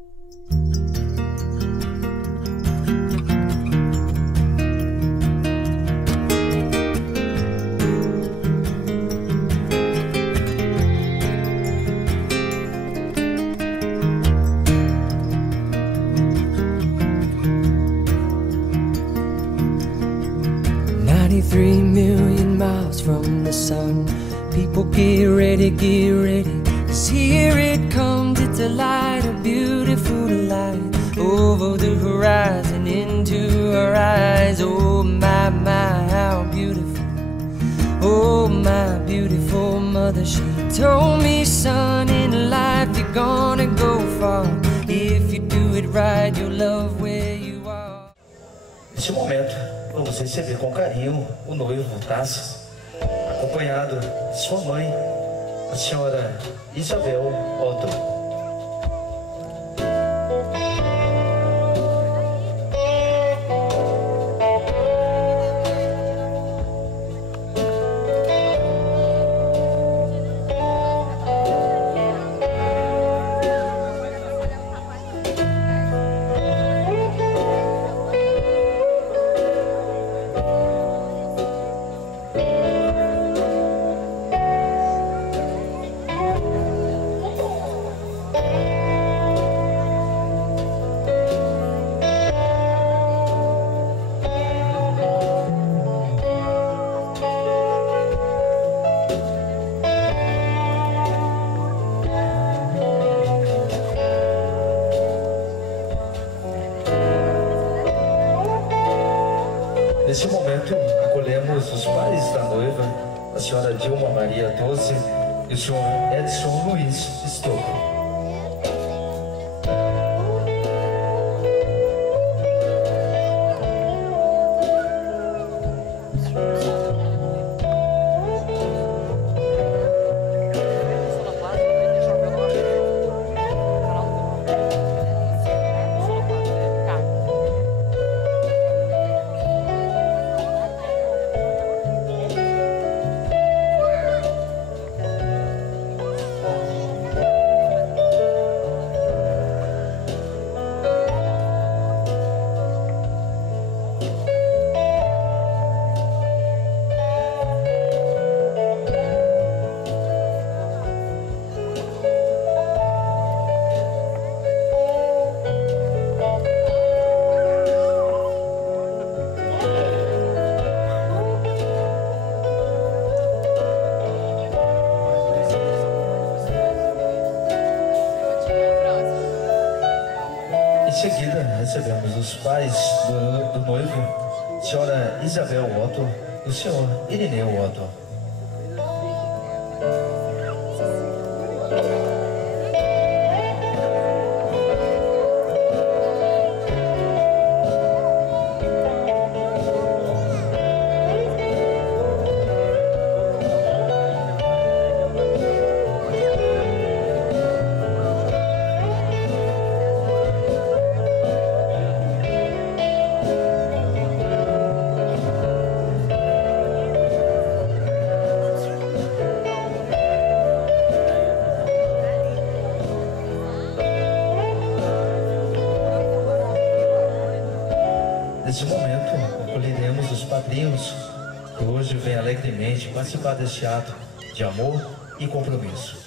93 million miles from the sun. People get ready, cause here it comes. It's a light, a beautiful light, over the horizon, into our eyes. Oh my, how beautiful. Oh my beautiful mother, she told me, son, in life you're gonna go far. If you do it right, you'll love where you are. Neste momento, vamos receber com carinho o noivo Tássio, acompanhado de sua mãe, a senhora Isabel Otto. Nesse momento, acolhemos os pais da noiva, a senhora Dilma Maria Doce e o senhor Edson Luiz Estocco. Em seguida, recebemos os pais do noivo, senhora Isabel Otto e o senhor Irineu Otto. Neste momento, acolheremos os padrinhos que hoje vêm alegremente participar deste ato de amor e compromisso.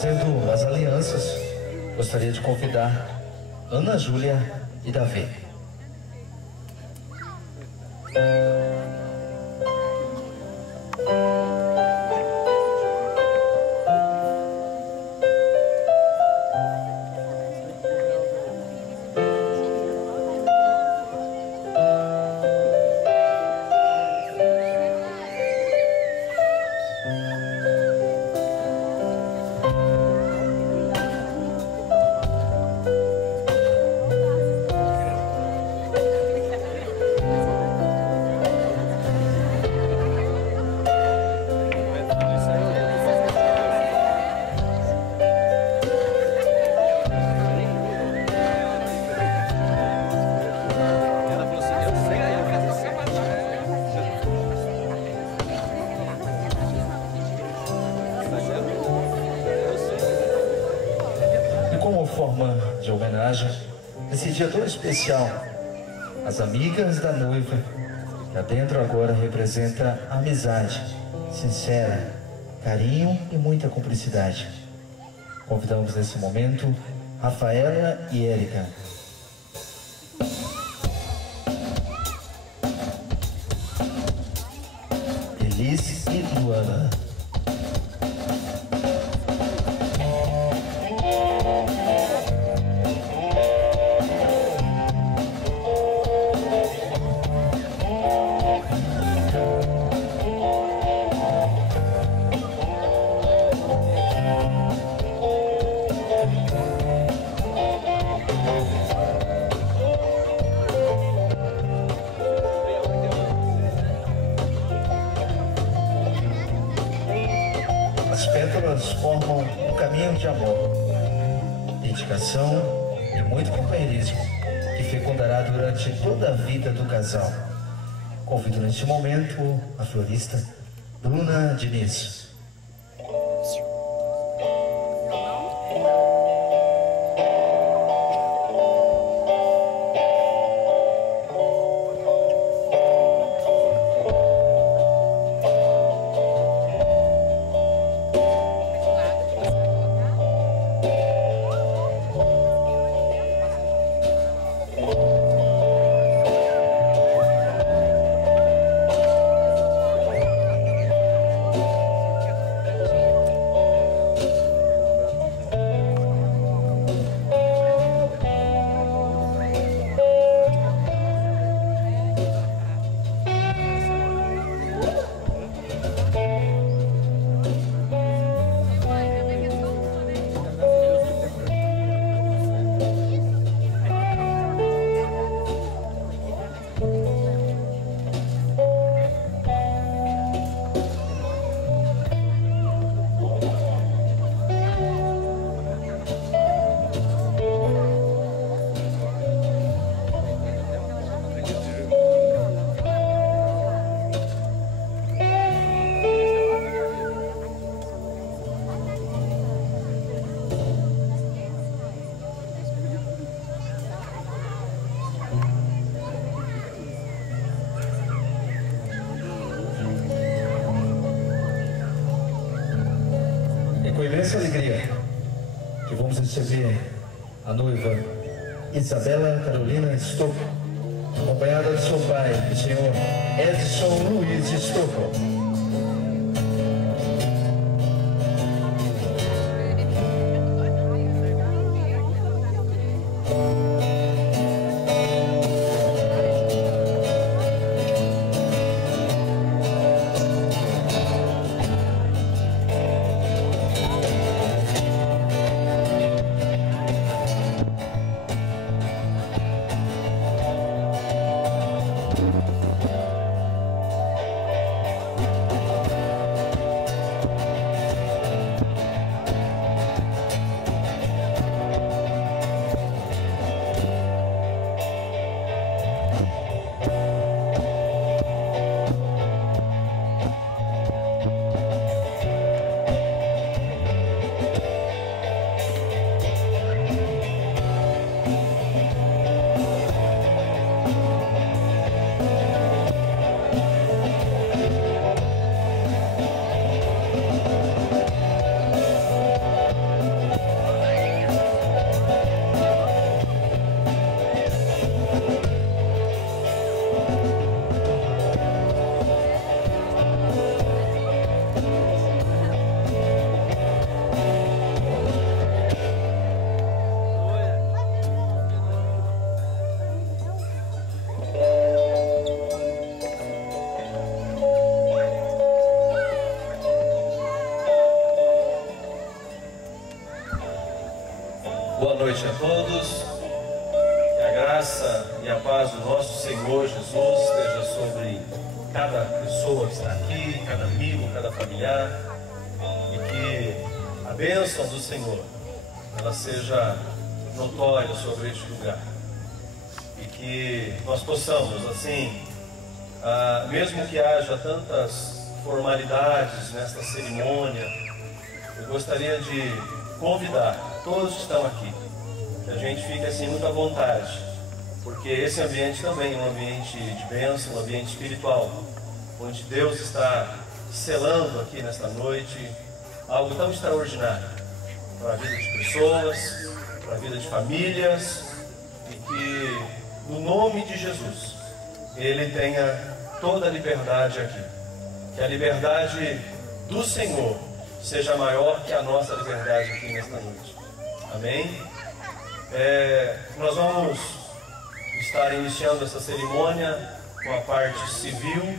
Fazendo as alianças, gostaria de convidar Ana Júlia e Davi. Como forma de homenagem, nesse dia tão especial, as amigas da noiva, que adentro agora representa amizade sincera, carinho e muita cumplicidade. Convidamos nesse momento Rafaela e Érica. Elis e Luana. As pétalas formam um caminho de amor, dedicação e muito companheirismo que fecundará durante toda a vida do casal. Convido neste momento a florista Bruna Diniz. Com imensa alegria que vamos receber a noiva Isabela Carolina Stocco, acompanhada do seu pai, o senhor Edson Luiz Stocco. Boa noite a todos. Que a graça e a paz do nosso Senhor Jesus esteja sobre cada pessoa que está aqui, cada amigo, cada familiar, e que a bênção do Senhor ela seja notória sobre este lugar, e que nós possamos, assim, mesmo que haja tantas formalidades nesta cerimônia, eu gostaria de convidar todos que estão aqui, que a gente fique assim muito à vontade, porque esse ambiente também é um ambiente de bênção, um ambiente espiritual, onde Deus está selando aqui nesta noite algo tão extraordinário para a vida de pessoas, para a vida de famílias, e que no nome de Jesus Ele tenha toda a liberdade aqui, que a liberdade do Senhor seja maior que a nossa liberdade aqui nesta noite. Amém? Nós vamos estar iniciando essa cerimônia com a parte civil,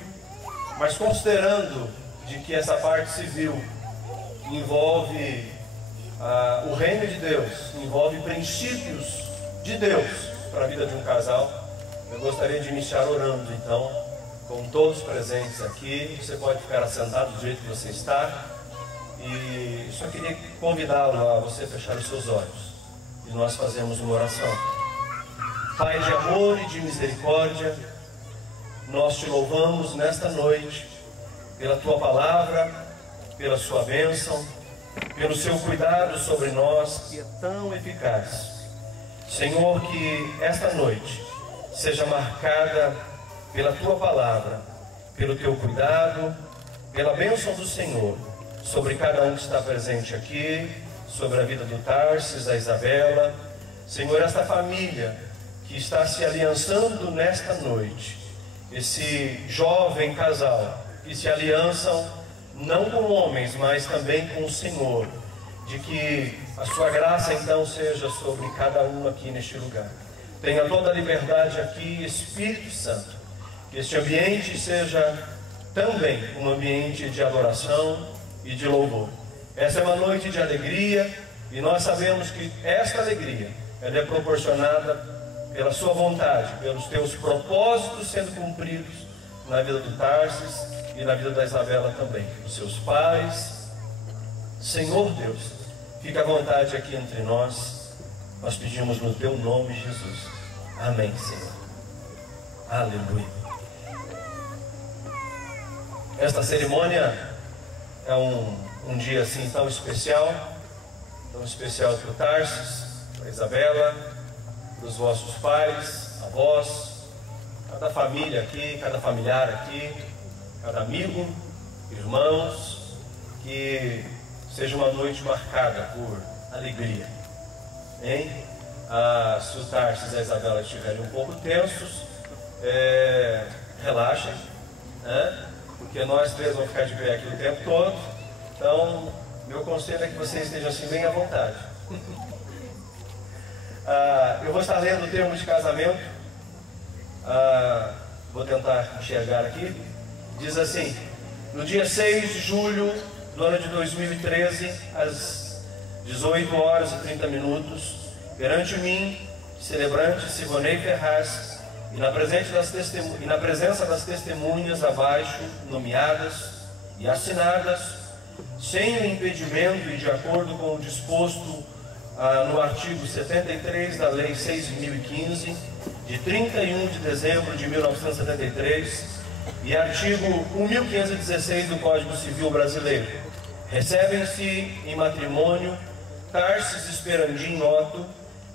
mas considerando de que essa parte civil envolve o reino de Deus, envolve princípios de Deus para a vida de um casal, eu gostaria de iniciar orando, então, com todos presentes aqui. Você pode ficar assentado do jeito que você está, e só queria convidá-lo a você fechar os seus olhos e nós fazemos uma oração. Pai de amor e de misericórdia, nós te louvamos nesta noite pela tua palavra, pela sua bênção, pelo seu cuidado sobre nós, que é tão eficaz. Senhor, que esta noite seja marcada pela tua palavra, pelo teu cuidado, pela bênção do Senhor sobre cada um que está presente aqui, sobre a vida do Tarsis, da Isabela. Senhor, esta família que está se aliançando nesta noite, esse jovem casal que se aliançam não com homens, mas também com o Senhor, de que a sua graça então seja sobre cada um aqui neste lugar. Tenha toda a liberdade aqui, Espírito Santo, que este ambiente seja também um ambiente de adoração e de louvor. Essa é uma noite de alegria, e nós sabemos que esta alegria ela é proporcionada pela sua vontade, pelos teus propósitos sendo cumpridos na vida do Tarsis e na vida da Isabela também, dos seus pais. Senhor Deus, fica à vontade aqui entre nós, nós pedimos no teu nome, Jesus. Amém, Senhor. Aleluia. Esta cerimônia é um dia assim tão especial para o Tarsis, para a Isabela, para os vossos pais, avós, cada família aqui, cada familiar aqui, cada amigo, irmãos, que seja uma noite marcada por alegria. Hein? Se o Tarsis e a Isabela estiverem um pouco tensos, relaxem, né? Porque nós três vamos ficar de pé aqui o tempo todo. Então, meu conselho é que vocês estejam assim bem à vontade. Eu vou estar lendo o termo de casamento. Vou tentar enxergar aqui. Diz assim: no dia 6 de julho do ano de 2013, às 18 horas e 30 minutos, perante mim, celebrante Sivonei Ferraz, e na presença das testemunhas abaixo nomeadas e assinadas, sem o impedimento e de acordo com o disposto no artigo 73 da Lei 6.015, de 31 de dezembro de 1973, e artigo 1516 do Código Civil Brasileiro, recebem-se em matrimônio Tarsis Esperandim Otto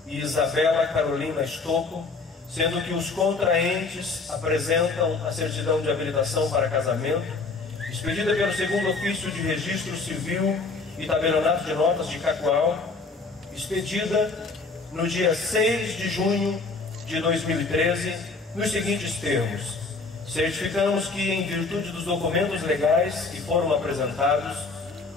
e Isabela Carolina Estocco, sendo que os contraentes apresentam a certidão de habilitação para casamento, expedida pelo segundo ofício de registro civil e tabelionato de notas de Cacoal, expedida no dia 6 de junho de 2013, nos seguintes termos: certificamos que, em virtude dos documentos legais que foram apresentados,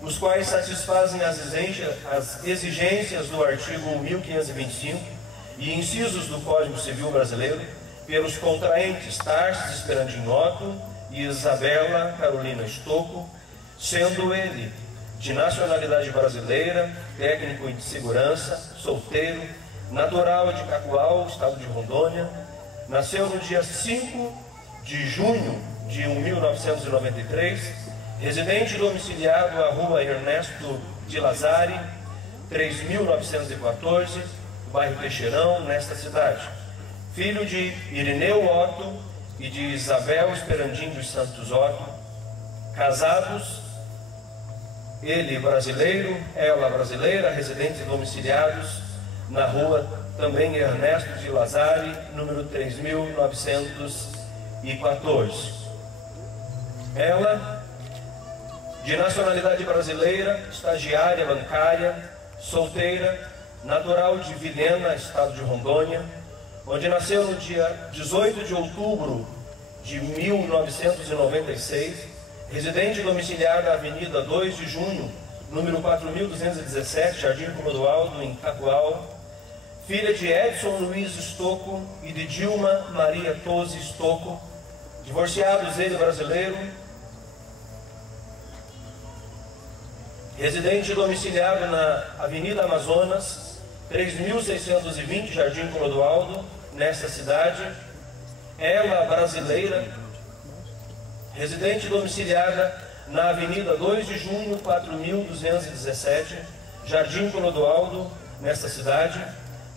os quais satisfazem as exigências do artigo 1525 e incisos do Código Civil Brasileiro, pelos contraentes Tarsis Esperandim Otto e Isabela Carolina Estocco, sendo ele de nacionalidade brasileira, técnico de segurança, solteiro, natural de Cacoal, estado de Rondônia. Nasceu no dia 5 de junho de 1993, residente domiciliado à rua Ernesto de Lazari, 3914, bairro Teixeirão, nesta cidade. Filho de Irineu Otto e de Isabel Esperandim dos Santos Otto, casados, ele brasileiro, ela brasileira, residentes domiciliados na rua também Ernesto de Lazari, número 3914. Ela, de nacionalidade brasileira, estagiária bancária, solteira, natural de Vilhena, estado de Rondônia, onde nasceu no dia 18 de outubro de 1996, residente domiciliada na Avenida 2 de Junho, número 4217, Jardim Clodoaldo, em Cacoal, filha de Edson Luiz Estocco e de Dilma Maria Tosi Estocco, divorciados ele brasileiro, residente domiciliado na Avenida Amazonas, 3620, Jardim Clodoaldo, nesta cidade, ela brasileira, residente domiciliada na Avenida 2 de Junho, 4217, Jardim Clodoaldo, nesta cidade,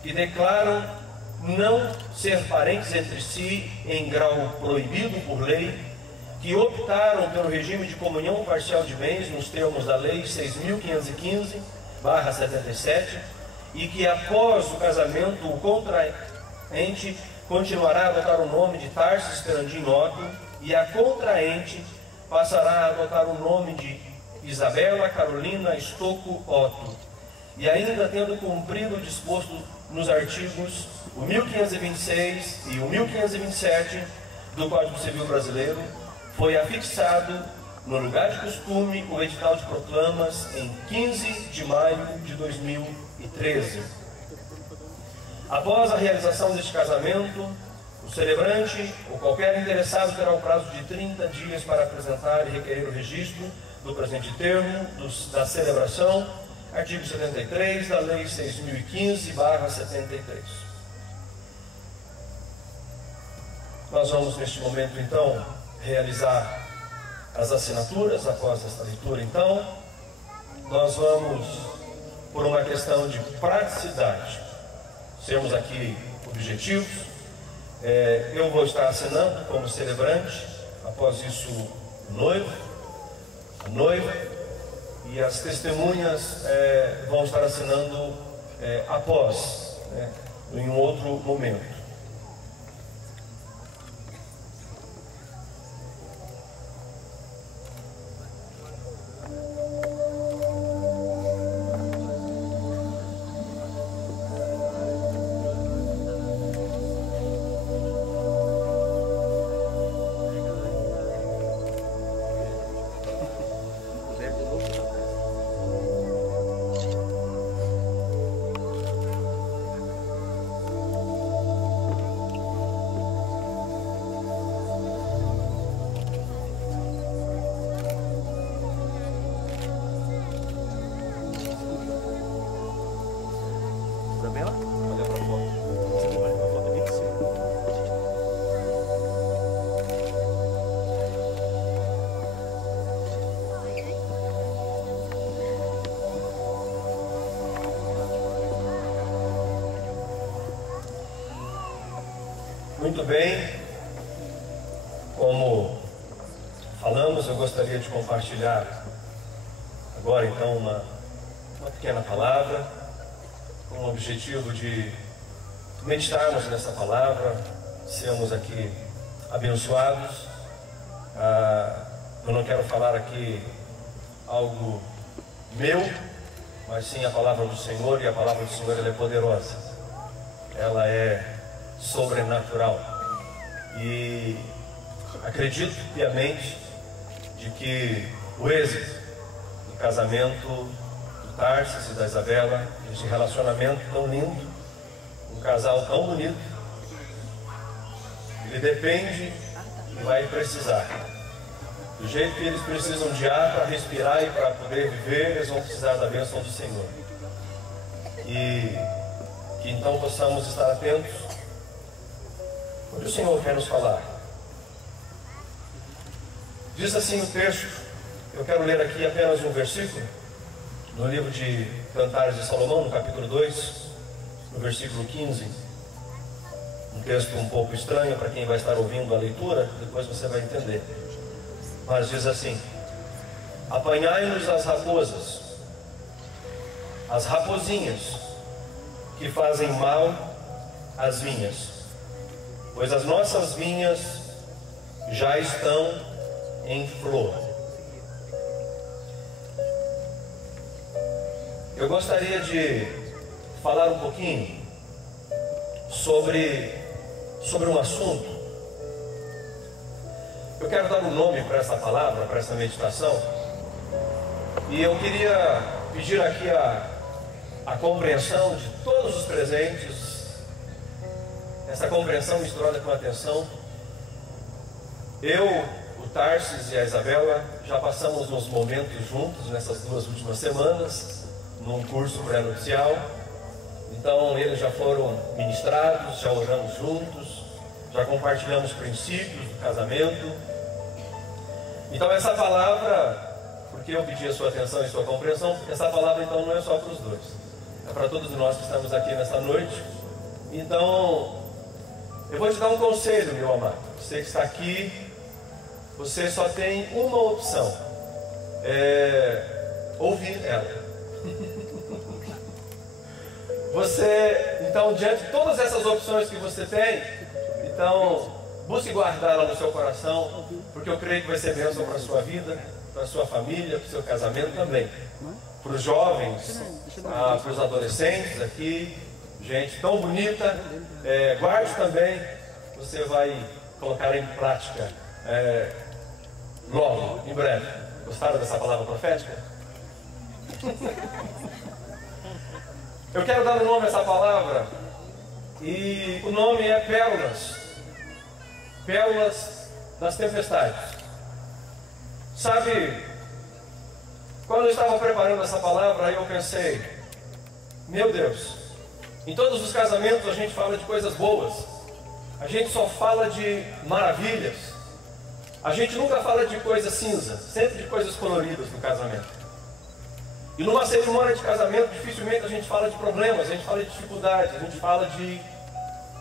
que declaram não ser parentes entre si em grau proibido por lei, que optaram pelo regime de comunhão parcial de bens nos termos da Lei 6.515/77 e que após o casamento o contraente continuará a adotar o nome de Tarsis Esperandim Otto e a contraente passará a adotar o nome de Isabela Carolina Estocco Otto. E ainda tendo cumprido o disposto nos artigos o 1526 e o 1527 do Código Civil Brasileiro, foi afixado no lugar de costume o edital de proclamas em 15 de maio de 2013. Após a realização deste casamento, o celebrante ou qualquer interessado terá o prazo de 30 dias para apresentar e requerer o registro do presente termo da celebração, artigo 73 da Lei 6.015/73. Nós vamos neste momento então realizar as assinaturas. Após esta leitura então, nós vamos, por uma questão de praticidade, sermos aqui objetivos, eu vou estar assinando como celebrante, após isso o noivo, a noiva, e as testemunhas vão estar assinando após, em um outro momento. Muito bem, como falamos, eu gostaria de compartilhar agora então uma pequena palavra, com o objetivo de meditarmos nessa palavra, sermos aqui abençoados. Eu não quero falar aqui algo meu, mas sim a palavra do Senhor, e a palavra do Senhor ela é poderosa, ela é sobrenatural, e acredito piamente de que o êxito do casamento do Tarsis e da Isabela, esse relacionamento tão lindo, um casal tão bonito, ele depende e vai precisar Do jeito que eles precisam de ar para respirar e para poder viver, eles vão precisar da bênção do Senhor. E que então possamos estar atentos ao que o Senhor quer nos falar. Diz assim o texto, eu quero ler aqui apenas um versículo, no livro de Cantares de Salomão, no capítulo 2, no versículo 15. Um texto um pouco estranho para quem vai estar ouvindo a leitura, depois você vai entender. Mas diz assim: apanhai-nos as raposas, as rapozinhas que fazem mal às vinhas, pois as nossas vinhas já estão em flor. Eu gostaria de falar um pouquinho sobre um assunto. Eu quero dar um nome para essa palavra, para essa meditação. E eu queria pedir aqui a compreensão de todos os presentes, essa compreensão misturada com atenção. Eu, o Tarsis e a Isabela já passamos uns momentos juntos nessas 2 últimas semanas, num curso pré-nupcial. Então eles já foram ministrados, já oramos juntos, já compartilhamos princípios do casamento. Então essa palavra, porque eu pedi a sua atenção e sua compreensão, essa palavra então não é só para os dois, é para todos nós que estamos aqui nessa noite. Então eu vou te dar um conselho, meu amado. Você que está aqui, você só tem uma opção, ouvir ela. Você, então, diante de todas essas opções que você tem, então, busque guardá-la no seu coração, porque eu creio que vai ser bênção para a sua vida, para a sua família, para o seu casamento também. Para os jovens, para os adolescentes aqui, gente tão bonita, guarde também, você vai colocar em prática logo, em breve. Gostaram dessa palavra profética? Eu quero dar o nome a essa palavra, e o nome é pérolas. Pérolas das tempestades. Sabe, quando eu estava preparando essa palavra, eu pensei, meu Deus, em todos os casamentos a gente fala de coisas boas, a gente só fala de maravilhas, a gente nunca fala de coisa cinza, sempre de coisas coloridas no casamento. E numa cerimônia de casamento, dificilmente a gente fala de problemas, a gente fala de dificuldades, a gente fala de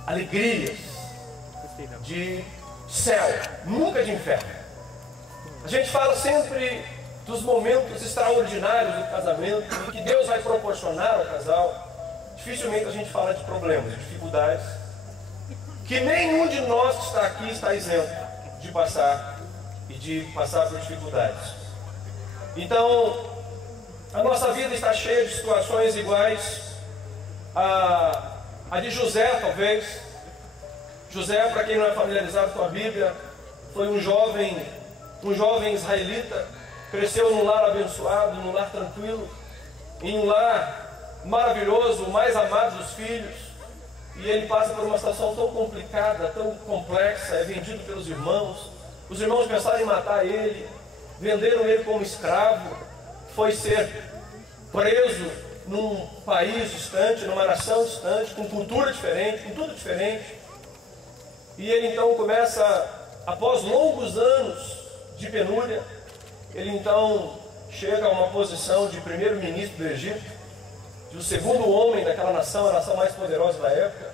alegrias, de céu, nunca de inferno. A gente fala sempre dos momentos extraordinários do casamento, e que Deus vai proporcionar ao casal. Dificilmente a gente fala de problemas, de dificuldades, que nenhum de nós que está aqui está isento de passar por dificuldades. Então, a nossa vida está cheia de situações iguais a de José, talvez. José, para quem não é familiarizado com a Bíblia, foi um jovem israelita, cresceu num lar abençoado, num lar tranquilo, em um lar maravilhoso, o mais amado dos filhos, e ele passa por uma situação tão complicada, tão complexa, é vendido pelos irmãos, os irmãos pensaram em matar ele, venderam ele como escravo, foi ser preso num país distante, numa nação distante, com cultura diferente, com tudo diferente. E ele então começa, após longos anos de penúria, ele então chega a uma posição de primeiro-ministro do Egito, de o segundo homem daquela nação, a nação mais poderosa da época.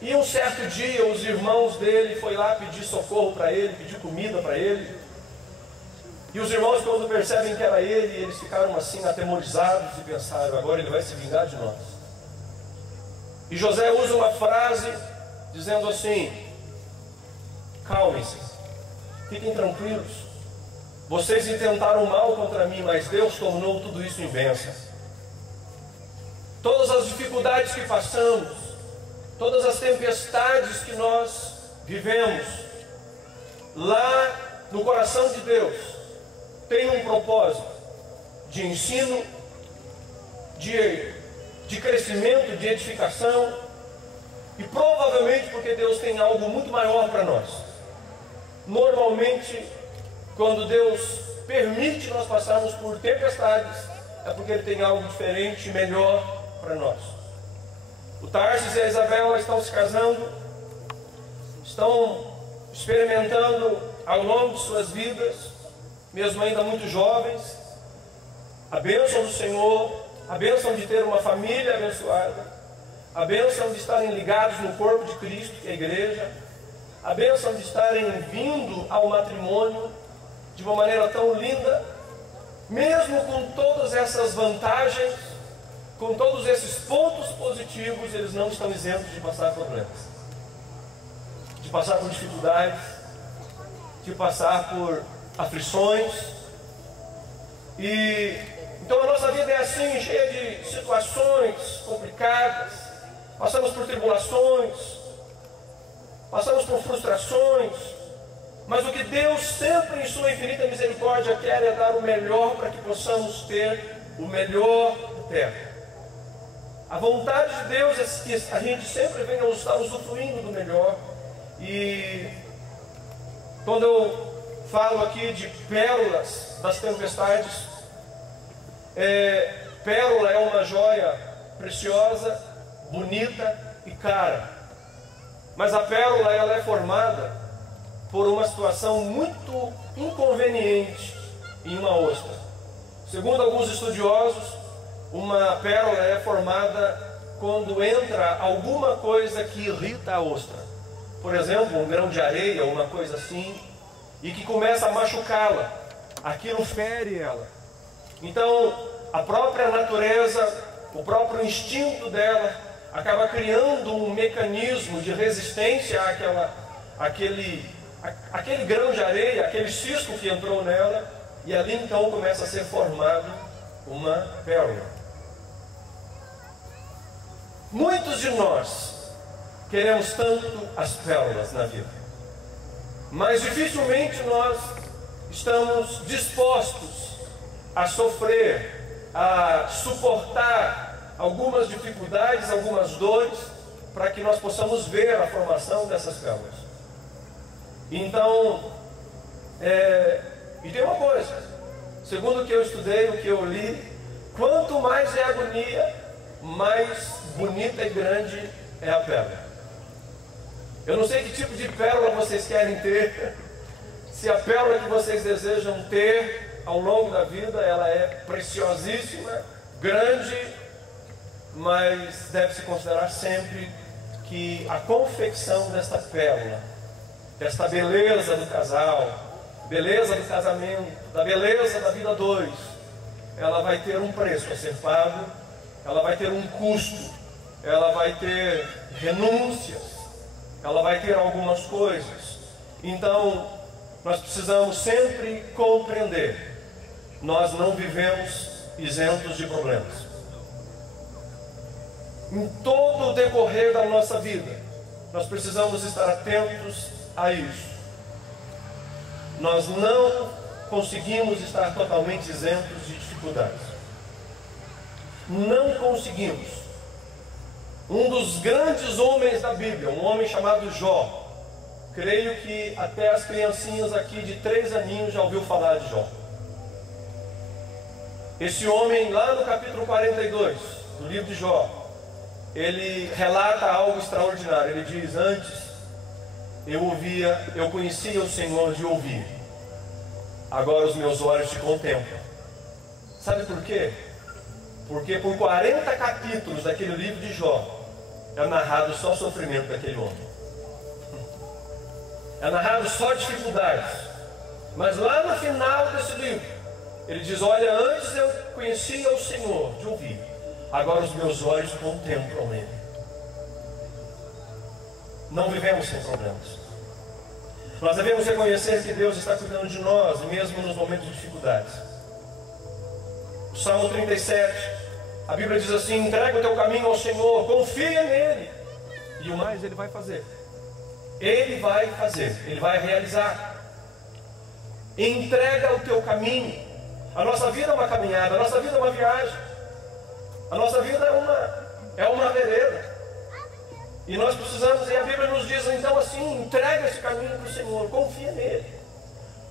E um certo dia os irmãos dele foram lá pedir socorro para ele, pedir comida para ele. E os irmãos, quando percebem que era ele, eles ficaram assim atemorizados e pensaram, agora ele vai se vingar de nós. E José usa uma frase dizendo assim: calmem-se, fiquem tranquilos, vocês intentaram mal contra mim, mas Deus tornou tudo isso em bênção. Todas as dificuldades que passamos, todas as tempestades que nós vivemos, lá no coração de Deus, tem um propósito de ensino, de crescimento, de edificação, e provavelmente porque Deus tem algo muito maior para nós. Normalmente Quando Deus permite nós passarmos por tempestades, é porque Ele tem algo diferente e melhor para nós. O Tarsis e a Isabela estão se casando, estão experimentando ao longo de suas vidas, mesmo ainda muito jovens, a bênção do Senhor, a bênção de ter uma família abençoada, a bênção de estarem ligados no corpo de Cristo, que é a igreja, a bênção de estarem vindo ao matrimônio de uma maneira tão linda, mesmo com todas essas vantagens, com todos esses pontos positivos, eles não estão isentos de passar problemas, de passar por dificuldades, de passar por aflições. E então a nossa vida é assim, cheia de situações complicadas, passamos por tribulações, passamos por frustrações, mas o que Deus sempre em sua infinita misericórdia quer é dar o melhor para que possamos ter o melhor da terra. A vontade de Deus é que a gente sempre venha estar usufruindo do melhor. E quando eu falo aqui de pérolas das tempestades, pérola é uma joia preciosa, bonita e cara. Mas a pérola ela é formada por uma situação muito inconveniente em uma ostra. Segundo alguns estudiosos, uma pérola é formada quando entra alguma coisa que irrita a ostra. Por exemplo, um grão de areia, uma coisa assim, e que começa a machucá-la. Aquilo fere ela. Então, a própria natureza, o próprio instinto dela, acaba criando um mecanismo de resistência àquele grão de areia, aquele cisco que entrou nela, e ali então começa a ser formado uma pérola. Muitos de nós queremos tanto as pérolas na vida, mas dificilmente nós estamos dispostos a sofrer, a suportar algumas dificuldades, algumas dores, para que nós possamos ver a formação dessas pérolas. Então, e tem uma coisa, segundo o que eu estudei, o que eu li, quanto mais é a agonia, mais bonita e grande é a pérola. Eu não sei que tipo de pérola vocês querem ter, se a pérola que vocês desejam ter ao longo da vida, ela é preciosíssima, grande, mas deve-se considerar sempre que a confecção desta pérola, desta beleza do casal, beleza do casamento, da beleza da vida a dois, ela vai ter um preço a ser pago, ela vai ter um custo, ela vai ter renúncias, ela vai ter algumas coisas. Então, nós precisamos sempre compreender, nós não vivemos isentos de problemas. Em todo o decorrer da nossa vida, nós precisamos estar atentos a isso. Nós não conseguimos estar totalmente isentos de dificuldades. Não conseguimos. Um dos grandes homens da Bíblia, um homem chamado Jó, creio que até as criancinhas aqui de 3 aninhos já ouviu falar de Jó. Esse homem, lá no capítulo 42 do livro de Jó, ele relata algo extraordinário. Ele diz: antes eu conhecia o Senhor de ouvir, agora os meus olhos te contemplam. Sabe por quê? Porque por 40 capítulos daquele livro de Jó é narrado só o sofrimento daquele homem, é narrado só dificuldades. Mas lá no final desse livro ele diz: olha, antes eu conhecia o Senhor de ouvir, agora os meus olhos contemplam Ele. Não vivemos sem problemas. Nós devemos reconhecer que Deus está cuidando de nós, mesmo nos momentos de dificuldades. O Salmo 37, a Bíblia diz assim: entrega o teu caminho ao Senhor, confia nele, e o mais Ele vai fazer. Ele vai fazer, Ele vai realizar. Entrega o teu caminho. A nossa vida é uma caminhada, a nossa vida é uma viagem, a nossa vida é uma vereda. E nós precisamos, e a Bíblia nos diz então assim: entrega esse caminho para o Senhor, confia nele.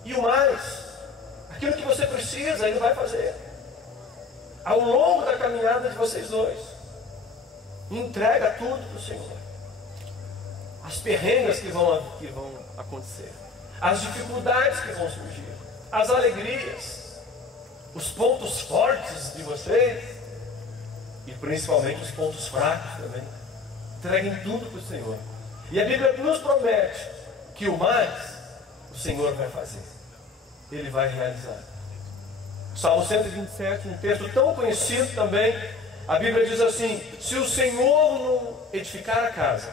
E o mais, aquilo que você precisa, Ele vai fazer. Ao longo da caminhada de vocês dois, entrega tudo para o Senhor. As perrengas que vão acontecer, as dificuldades que vão surgir, as alegrias, os pontos fortes de vocês e principalmente os pontos fracos também. Entreguem tudo para o Senhor. E a Bíblia nos promete que o mais o Senhor vai fazer. Ele vai realizar. Salmo 127, um texto tão conhecido também, a Bíblia diz assim: se o Senhor não edificar a casa,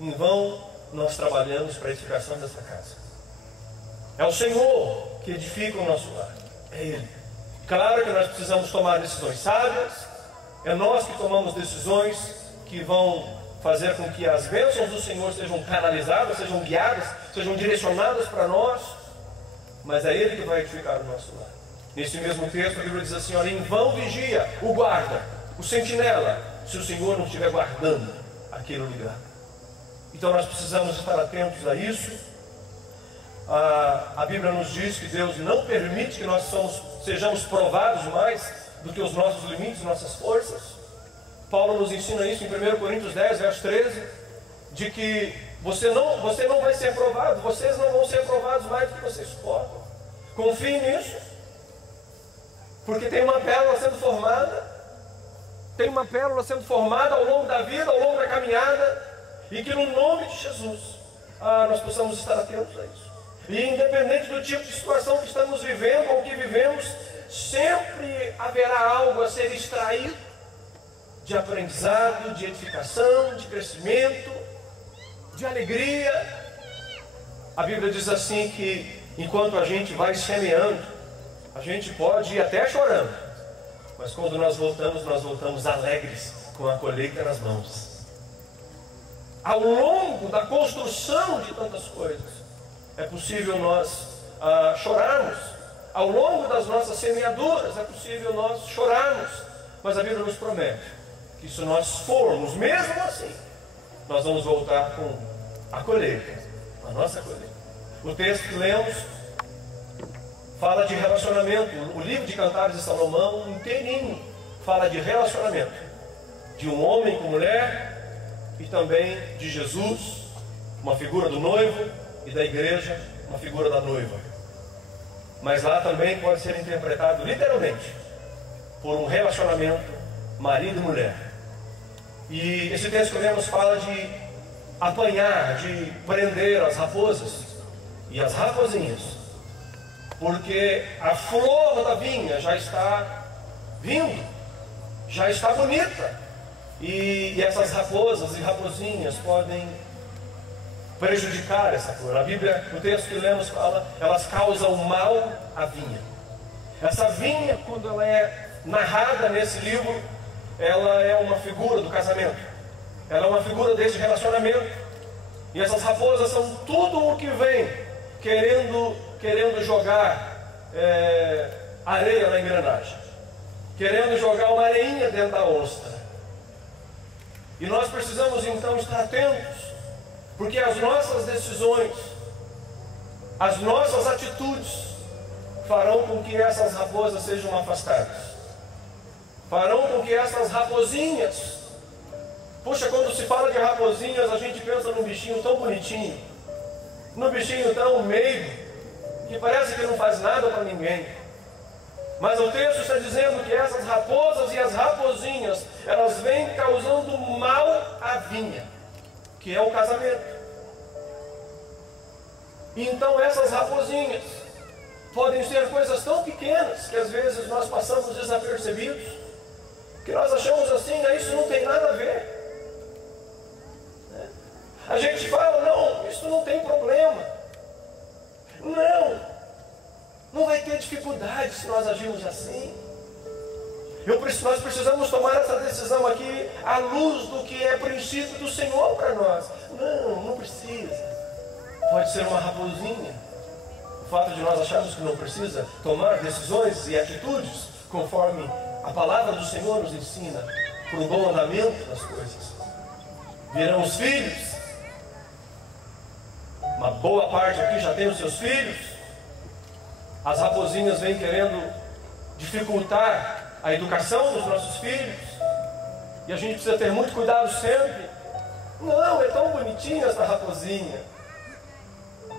em vão nós trabalhamos para a edificação dessa casa. É o Senhor que edifica o nosso lar. É Ele. Claro que nós precisamos tomar decisões sábias. É nós que tomamos decisões que vão fazer com que as bênçãos do Senhor sejam canalizadas, sejam guiadas, sejam direcionadas para nós. Mas é Ele que vai edificar o nosso lar. Nesse mesmo texto a Bíblia diz assim: olha, em vão vigia o guarda, o sentinela, se o Senhor não estiver guardando aquele lugar. Então nós precisamos estar atentos a isso. A Bíblia nos diz que Deus não permite que nós sejamos provados mais do que os nossos limites, nossas forças. Paulo nos ensina isso em 1 Coríntios 10, verso 13, de que você não vai ser provado, vocês não vão ser provados mais do que vocês suportam. Confie nisso, porque tem uma pérola sendo formada, ao longo da vida, ao longo da caminhada, e que no nome de Jesus nós possamos estar atentos a isso. E independente do tipo de situação que estamos vivendo ou que vivemos, sempre haverá algo a ser extraído de aprendizado, de edificação, de crescimento, de alegria. A Bíblia diz assim que enquanto a gente vai semeando, a gente pode ir até chorando, mas quando nós voltamos alegres, com a colheita nas mãos. Ao longo da construção de tantas coisas, é possível nós chorarmos. Ao longo das nossas semeaduras, é possível nós chorarmos. Mas a Bíblia nos promete que se nós formos, mesmo assim, nós vamos voltar com a colheita, a nossa colheita. O texto que lemos fala de relacionamento. O livro de Cantares de Salomão inteirinho fala de relacionamento, de um homem com mulher, e também de Jesus, uma figura do noivo, e da igreja, uma figura da noiva. Mas lá também pode ser interpretado literalmente por um relacionamento marido e mulher. E esse texto que lemos fala de apanhar, de prender as raposas e as raposinhas, porque a flor da vinha já está vindo, já está bonita, e essas raposas e raposinhas podem prejudicar essa flor. A Bíblia, o texto que lemos fala, elas causam mal à vinha. Essa vinha, quando ela é narrada nesse livro, ela é uma figura do casamento, ela é uma figura desse relacionamento. E essas raposas são tudo o que vem querendo jogar areia na engrenagem, querendo jogar uma areinha dentro da ostra. E nós precisamos então estar atentos, porque as nossas decisões, as nossas atitudes farão com que essas raposas sejam afastadas, farão com que essas raposinhas, puxa, quando se fala de raposinhas, a gente pensa num bichinho tão bonitinho, num bichinho tão meigo, que parece que não faz nada para ninguém. Mas o texto está dizendo que essas raposas e as raposinhas, elas vêm causando mal à vinha, que é o casamento. Então essas raposinhas podem ser coisas tão pequenas que às vezes nós passamos desapercebidos, que nós achamos assim, isso não tem nada a ver. A gente fala, não, isso não tem problema. Não vai ter dificuldade se nós agirmos assim. Nós precisamos tomar essa decisão aqui à luz do que é princípio do Senhor para nós. Não precisa. Pode ser uma raposinha. O fato de nós acharmos que não precisa tomar decisões e atitudes conforme a palavra do Senhor nos ensina, por um bom andamento das coisas. Virão os filhos. Uma boa parte aqui já tem os seus filhos. As raposinhas vêm querendo dificultar a educação dos nossos filhos. E a gente precisa ter muito cuidado sempre. Não, é tão bonitinha essa raposinha.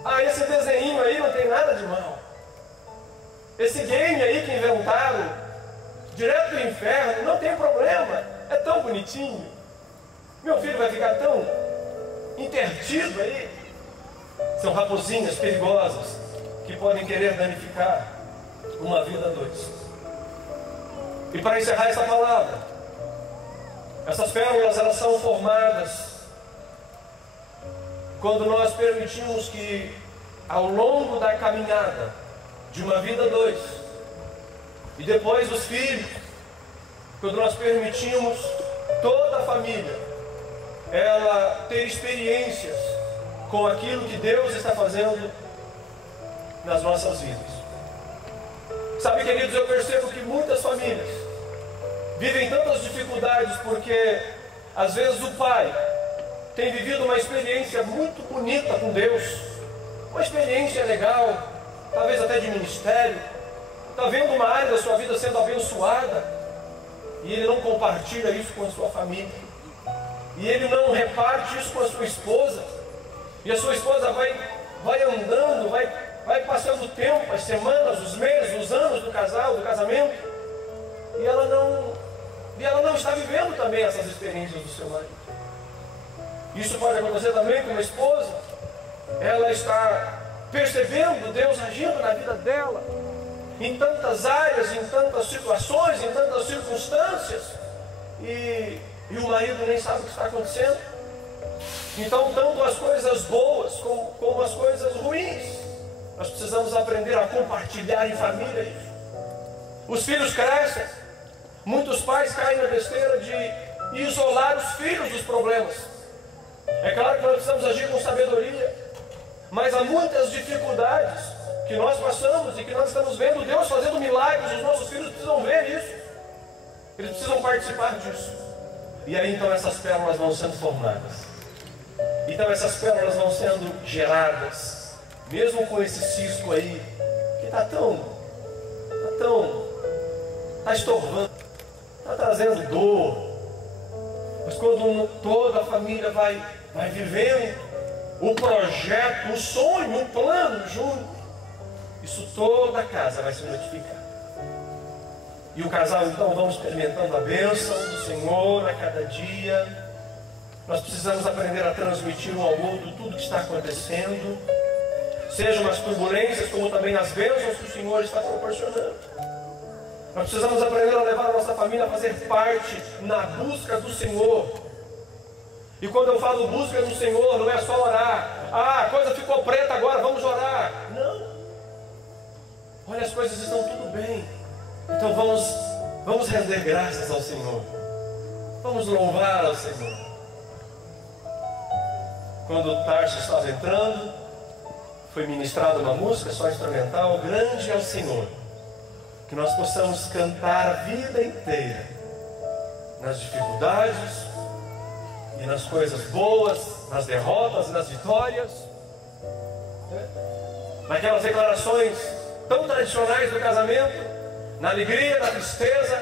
Ah, esse desenho aí não tem nada de mal. Esse game aí que inventaram, direto do inferno, não tem problema. É tão bonitinho. Meu filho vai ficar tão intertido aí. São raposinhas perigosas que podem querer danificar uma vida a dois. E para encerrar essa palavra, essas pérolas, elas são formadas quando nós permitimos que, ao longo da caminhada de uma vida a dois, e depois os filhos, quando nós permitimos toda a família ela ter experiências com aquilo que Deus está fazendo nas nossas vidas. Sabe, queridos, eu percebo que muitas famílias vivem tantas dificuldades porque às vezes o pai tem vivido uma experiência muito bonita com Deus, uma experiência legal, talvez até de ministério, está vendo uma área da sua vida sendo abençoada, e ele não compartilha isso com a sua família, e ele não reparte isso com a sua esposa, e a sua esposa vai andando, vai passando o tempo, as semanas, os meses, os anos do casal, do casamento, e ela não está vivendo também essas experiências do seu marido. Isso pode acontecer também com uma esposa. Ela está percebendo Deus agindo na vida dela, em tantas áreas, em tantas situações, em tantas circunstâncias, e o marido nem sabe o que está acontecendo. Então, tanto as coisas boas como as coisas ruins, nós precisamos aprender a compartilhar em família isso. Os filhos crescem, muitos pais caem na besteira de isolar os filhos dos problemas. É claro que nós precisamos agir com sabedoria, mas há muitas dificuldades que nós passamos e que nós estamos vendo Deus fazendo milagres. Os nossos filhos precisam ver isso, eles precisam participar disso. E aí então essas pérolas vão sendo formadas, então essas pérolas vão sendo geradas, mesmo com esse cisco aí que está estorvando, está trazendo dor. Mas quando toda a família vai vivendo o projeto, o sonho, o plano junto, isso toda a casa vai se notificar. E o casal então vão experimentando a bênção do Senhor a cada dia. Nós precisamos aprender a transmitir um ao outro tudo que está acontecendo, sejam as turbulências como também as bênçãos que o Senhor está proporcionando. Nós precisamos aprender a levar a nossa família a fazer parte na busca do Senhor. E quando eu falo busca do Senhor, não é só orar. Ah, a coisa ficou preta agora, vamos orar. Não. Olha, as coisas estão tudo bem. Então vamos render graças ao Senhor. Vamos louvar ao Senhor. Quando o Tarso estava entrando, foi ministrada uma música só instrumental, Grande é o Senhor. Que nós possamos cantar a vida inteira, nas dificuldades e nas coisas boas, nas derrotas e nas vitórias, naquelas declarações tão tradicionais do casamento, na alegria, na tristeza,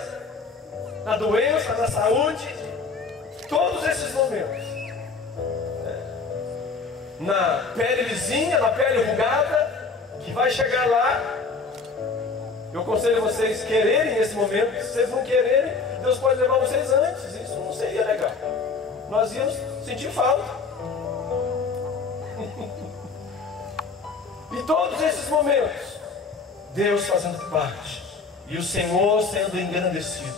na doença, na saúde, todos esses momentos, na pele lisinha, na pele rugada, que vai chegar lá. Eu aconselho vocês quererem esse momento. Se vocês não quererem, Deus pode levar vocês antes. Isso não seria legal. Nós íamos sentir falta. E todos esses momentos, Deus fazendo parte, e o Senhor sendo engrandecido,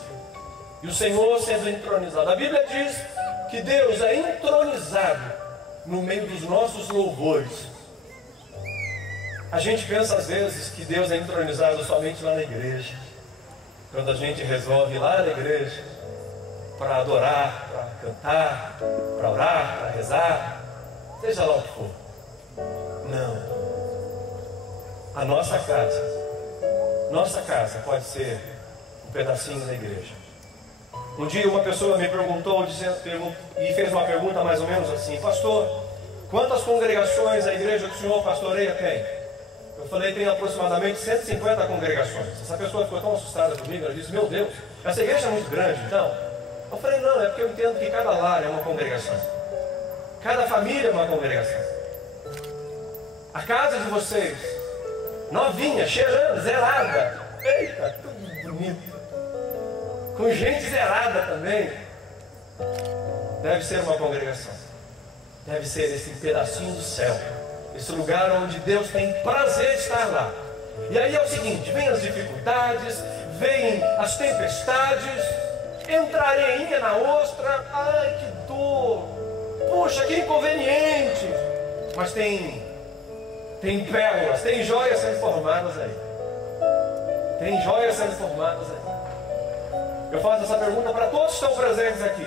e o Senhor sendo entronizado. A Bíblia diz que Deus é entronizado no meio dos nossos louvores. A gente pensa às vezes que Deus é entronizado somente lá na igreja, quando a gente resolve ir lá na igreja para adorar, para cantar, para orar, para rezar, seja lá o que for. Não. A nossa casa pode ser um pedacinho da igreja. Um dia uma pessoa me perguntou e fez uma pergunta mais ou menos assim: pastor, quantas congregações a igreja que o senhor pastoreia tem? Eu falei, tem aproximadamente 150 congregações. Essa pessoa ficou tão assustada comigo, ela disse, meu Deus, essa igreja é muito grande, então. Eu falei, não, é porque eu entendo que cada lar é uma congregação. Cada família é uma congregação. A casa de vocês, novinha, cheirando, zerada. Eita, tudo bonito. Com gente zerada também. Deve ser uma congregação. Deve ser esse pedacinho do céu. Esse lugar onde Deus tem prazer de estar lá. E aí é o seguinte, vem as dificuldades, vem as tempestades, entra a areinha na ostra, ai que dor, puxa que inconveniente. Mas tem pérolas, tem joias sendo formadas aí. Tem joias sendo formadas aí. Eu faço essa pergunta para todos que estão presentes aqui.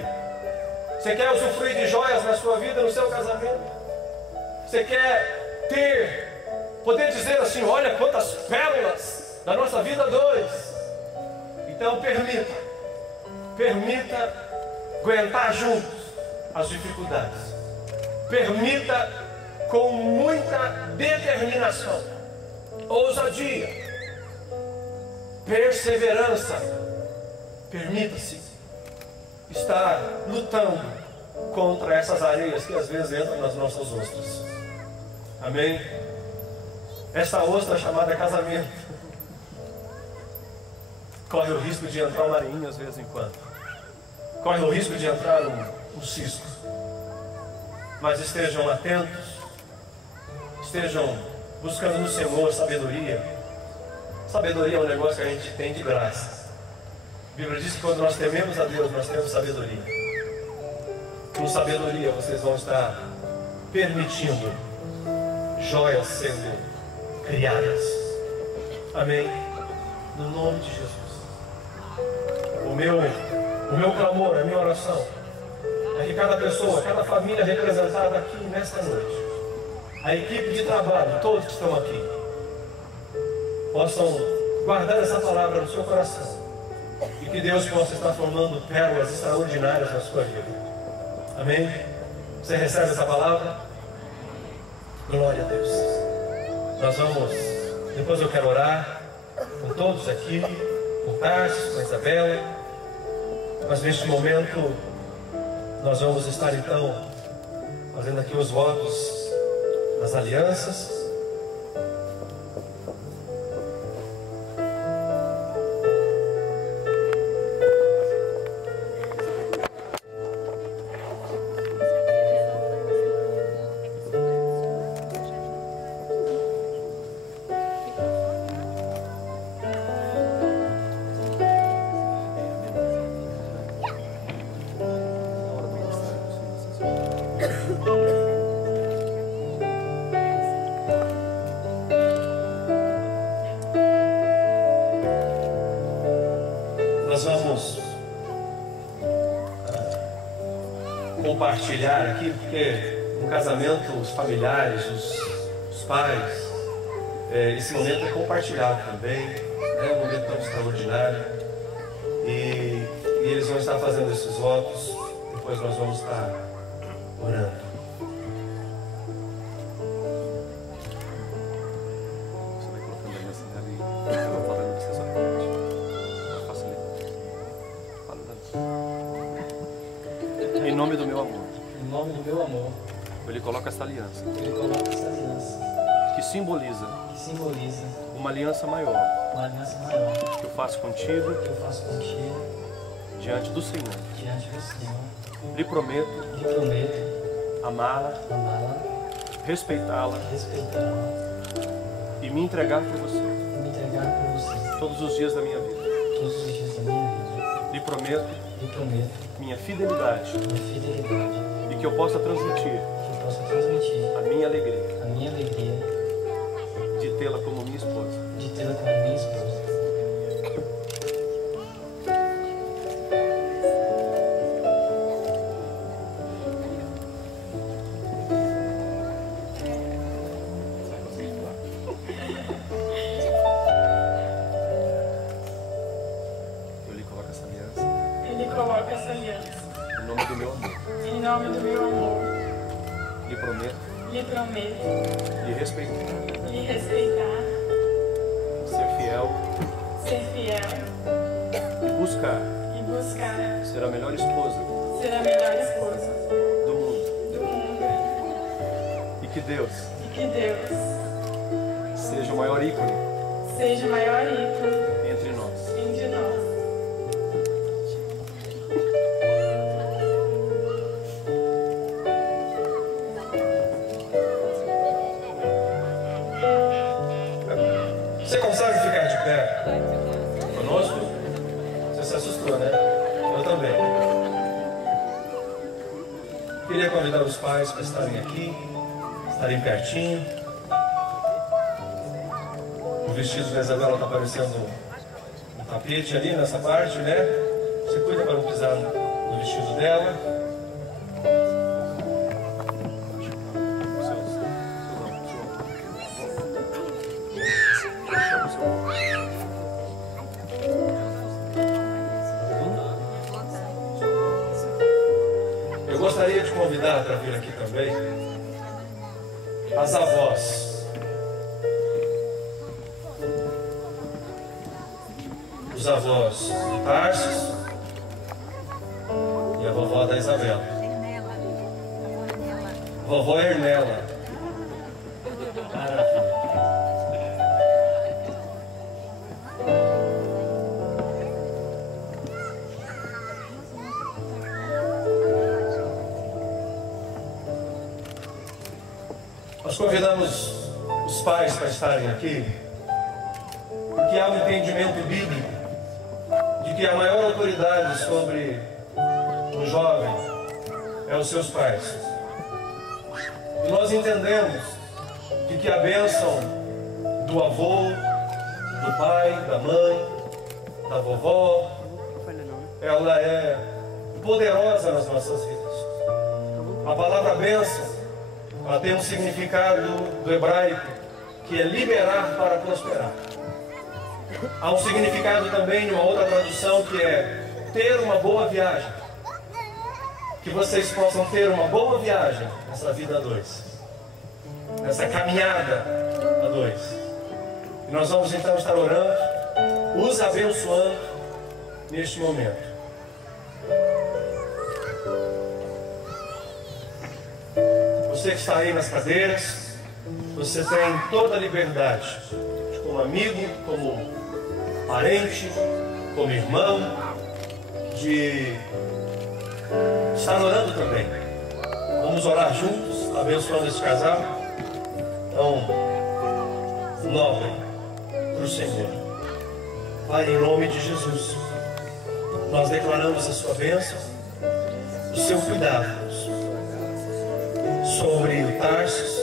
Você quer usufruir de joias na sua vida, no seu casamento? Você quer poder dizer assim, olha quantas pérolas da nossa vida dois. Então permita aguentar juntos as dificuldades. Permita com muita determinação, ousadia, perseverança. Permita-se estar lutando contra essas areias que às vezes entram nas nossas ostras. Amém? Essa ostra chamada casamento corre o risco de entrar uma areinha às vezes em quando. Corre o risco de entrar um cisco. Mas estejam atentos, estejam buscando no Senhor sabedoria. Sabedoria é um negócio que a gente tem de graça. A Bíblia diz que quando nós tememos a Deus, nós temos sabedoria. Com sabedoria vocês vão estar permitindo joias sendo criadas. Amém? No nome de Jesus. O meu clamor, a minha oração é que cada pessoa, cada família representada aqui nesta noite, a equipe de trabalho, todos que estão aqui, possam guardar essa palavra no seu coração e que Deus possa estar formando pérolas extraordinárias na sua vida. Amém? Você recebe essa palavra? Glória a Deus. Nós vamos, depois eu quero orar com todos aqui, com Tarsis, com a Isabela, mas neste momento nós vamos estar então fazendo aqui os votos das alianças. Nós vamos compartilhar aqui, porque no casamento os familiares, os pais, esse momento é compartilhado também, é um momento tão extraordinário, e eles vão estar fazendo esses votos, depois nós vamos estar orando. Em nome do meu amor. Em nome do meu amor. Ele coloca essa aliança. Ele coloca essa aliança. Que simboliza. Uma aliança maior. Uma aliança maior. Que eu faço contigo. Que eu faço contigo. Diante do Senhor. Diante do Senhor. Lhe prometo. Lhe prometo. Amá-la. Amá-la. Respeitá-la. Respeitá-la. E me entregar por você. E me entregar por você. Todos os dias da minha vida. Todos os dias da minha vida. Lhe prometo. Lhe prometo. Minha fidelidade. Minha fidelidade. E que eu possa transmitir. Que eu possa transmitir. A minha alegria. A minha alegria. De tê-la como minha esposa. De tê-la como minha esposa. Em nome do meu amor. Em nome do meu amor. Lhe prometo. lhe prometo lhe respeitar, ser fiel e buscar ser a melhor esposa do mundo. E que Deus seja o maior ícone entre nós. Você consegue ficar de pé conosco? Você se assustou, né? Eu também. Queria convidar os pais para estarem aqui, estarem pertinho. O vestido da Isabela está aparecendo no tapete ali, nessa parte, né? Você cuida para não pisar no vestido dela. Eu gostaria de convidar para vir aqui também as avós. Os avós do Tarsis e a vovó da Isabela. Vovó Ernela. Maravilha. Nós convidamos os pais para estarem aqui, porque há um entendimento bíblico de que a maior autoridade sobre um jovem é os seus pais. E nós entendemos de que a bênção do avô, do pai, da mãe, da vovó, ela é poderosa nas nossas vidas. A palavra bênção, ela tem um significado do hebraico, que é liberar para prosperar. Há um significado também, uma outra tradução, que é ter uma boa viagem. Que vocês possam ter uma boa viagem nessa vida a dois, nessa caminhada a dois. E nós vamos então estar orando, os abençoando neste momento. Você que está aí nas cadeiras, você tem toda a liberdade, como amigo, como parente, como irmão, de estar orando também. Vamos orar juntos, abençoando esse casal tão nobre para o Senhor. Pai, em nome de Jesus, nós declaramos a sua bênção, o seu cuidado sobre o Tarsis,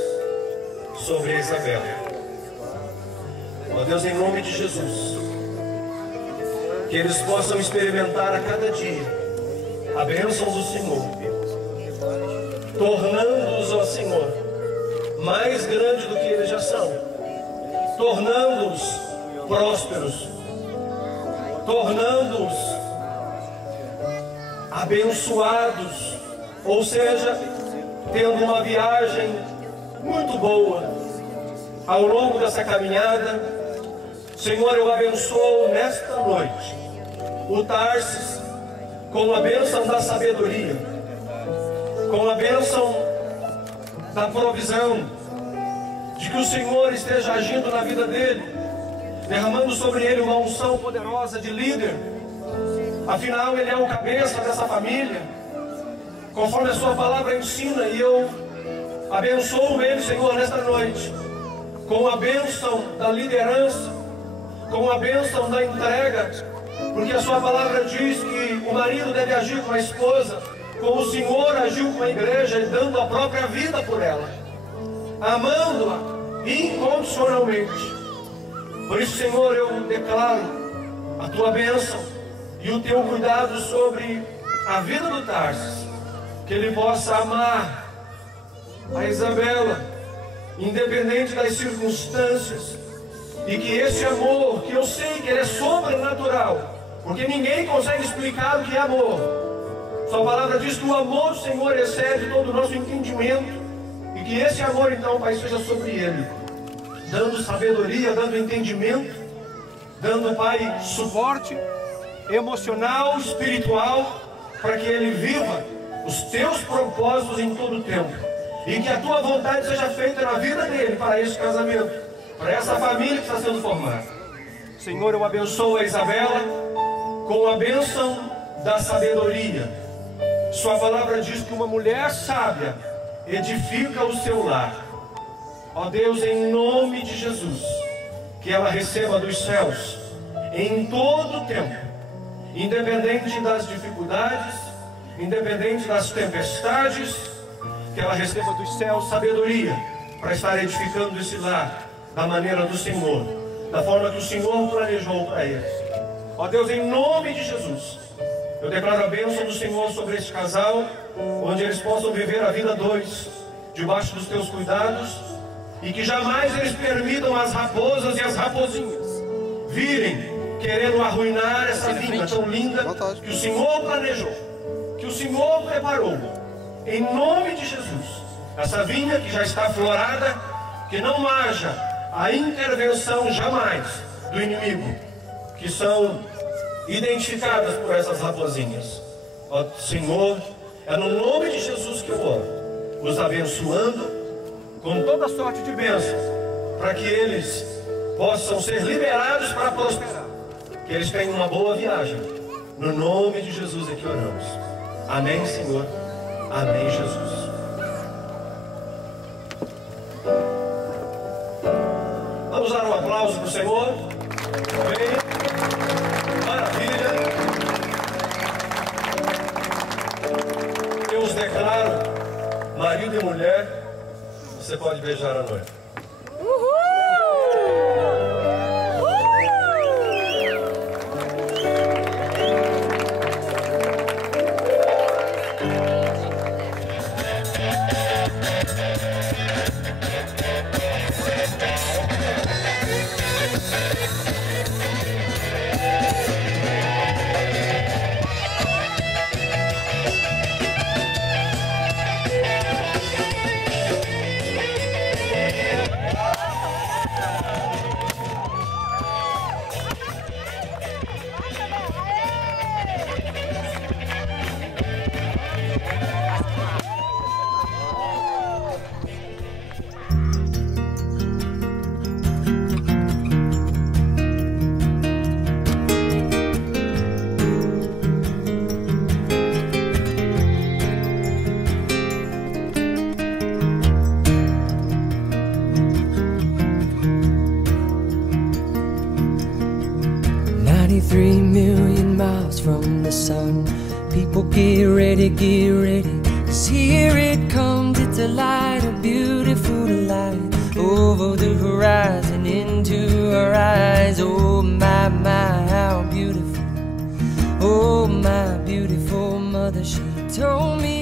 sobre a Isabela. Ó Deus, em nome de Jesus, que eles possam experimentar a cada dia a bênção do Senhor, tornando-os, ó Senhor, mais grande do que eles já são, tornando-os prósperos, tornando-os abençoados, ou seja, tendo uma viagem muito boa ao longo dessa caminhada. Senhor, eu abençoo nesta noite o Tarsis com a bênção da sabedoria, com a bênção da provisão, de que o Senhor esteja agindo na vida dele, derramando sobre ele uma unção poderosa de líder. Afinal, ele é o cabeça dessa família, conforme a sua palavra ensina, e eu abençoo ele, Senhor, nesta noite, com a bênção da liderança, com a bênção da entrega, porque a sua palavra diz que o marido deve agir com a esposa, como o Senhor agiu com a igreja, e dando a própria vida por ela, amando-a incondicionalmente. Por isso, Senhor, eu declaro a tua bênção e o teu cuidado sobre a vida do Tarsis, que ele possa amar a Isabela, independente das circunstâncias, e que esse amor, que eu sei que ele é sobrenatural, porque ninguém consegue explicar o que é amor. Sua palavra diz que o amor do Senhor excede todo o nosso entendimento, e que esse amor, então, Pai, seja sobre ele, dando sabedoria, dando entendimento, dando, Pai, suporte emocional, espiritual, para que ele viva os teus propósitos em todo o tempo. E que a tua vontade seja feita na vida dele, para esse casamento, para essa família que está sendo formada. Senhor, eu abençoo a Isabela com a bênção da sabedoria. Sua palavra diz que uma mulher sábia edifica o seu lar. Ó Deus, em nome de Jesus, que ela receba dos céus, em todo o tempo, independente das dificuldades, independente das tempestades, que ela receba dos céus sabedoria para estar edificando esse lar da maneira do Senhor, da forma que o Senhor planejou para eles. Ó Deus, em nome de Jesus, eu declaro a bênção do Senhor sobre esse casal, onde eles possam viver a vida dois, debaixo dos teus cuidados, e que jamais eles permitam as raposas e as raposinhas virem querendo arruinar essa vinha tão linda que o Senhor planejou, que o Senhor preparou. Em nome de Jesus, essa vinha que já está florada, que não haja a intervenção jamais do inimigo, que são identificadas por essas raposinhas. Ó Senhor, é no nome de Jesus que eu oro, os abençoando com toda sorte de bênçãos, para que eles possam ser liberados para prosperar, que eles tenham uma boa viagem. No nome de Jesus é que oramos. Amém, Senhor. Amém, Jesus. Vamos dar um aplauso para o Senhor. Amém. Maravilha. Eu os declaro marido e mulher. Você pode beijar a noiva. From the sun, people get ready, 'cause here it comes, it's a light, a beautiful light, over the horizon, into our eyes. Oh my, how beautiful. Oh my beautiful mother, she told me